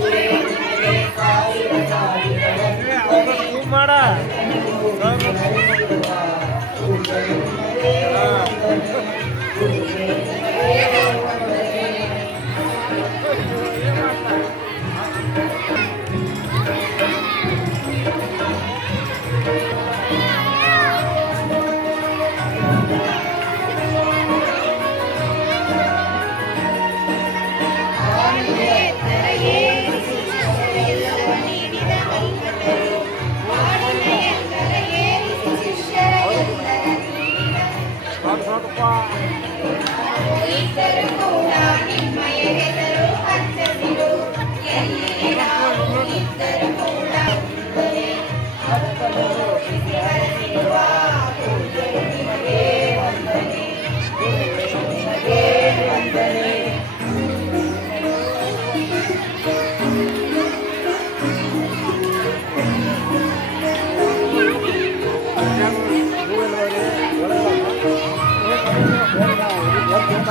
Yeah. ఇద్దరు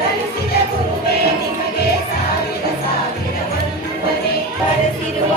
ಗಳಿಸಿದ ಗುರುವೇ ನಿಮಗೆ ಸಾವಿರ ಸಾವಿರ ವಂದನೆ. ಬರೆಸಿರುವ